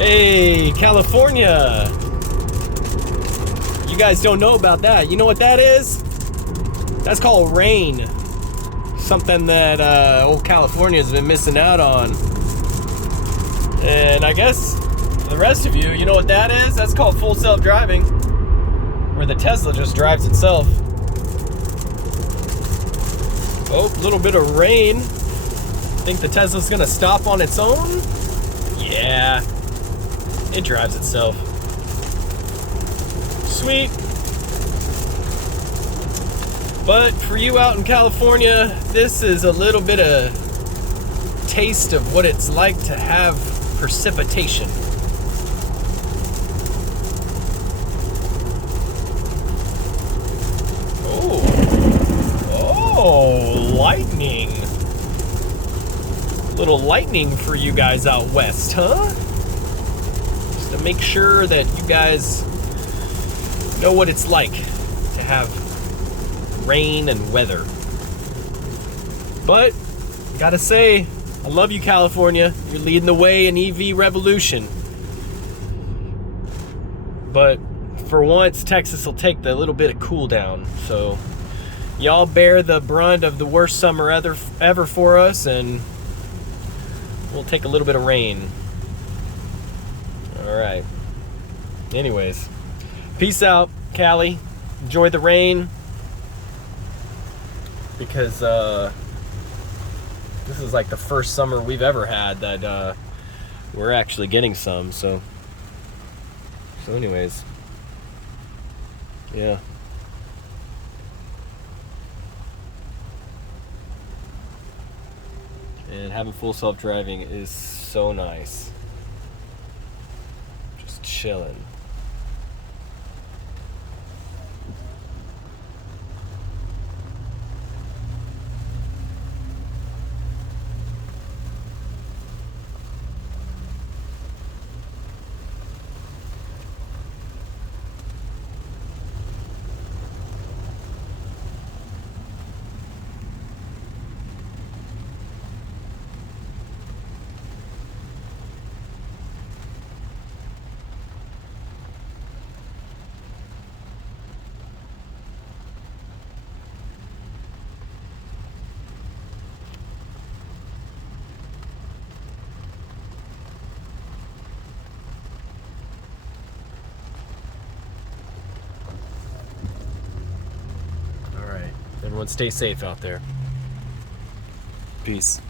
Hey, California! You guys don't know about that. You know what that is? That's called rain. Something that old California's been missing out on. And I guess the rest of you know what that is? That's called full self-driving, where the Tesla just drives itself. Oh, a little bit of rain. Think the Tesla's gonna stop on its own? Yeah. It drives itself. Sweet. But for you out in California, this is a little bit of taste of what it's like to have precipitation. Oh, lightning. Little lightning for you guys out west, huh? To make sure that you guys know what it's like to have rain and weather. But gotta say, I love you, California. You're leading the way in EV revolution. But for once, Texas will take the little bit of cool down. So y'all bear the brunt of the worst summer ever for us, and we'll take a little bit of rain. All right. Anyways, peace out, Cali. Enjoy the rain, because this is like the first summer we've ever had that we're actually getting some. So anyways, yeah. And having full self-driving is so nice. Just chilling. Everyone stay safe out there. Peace.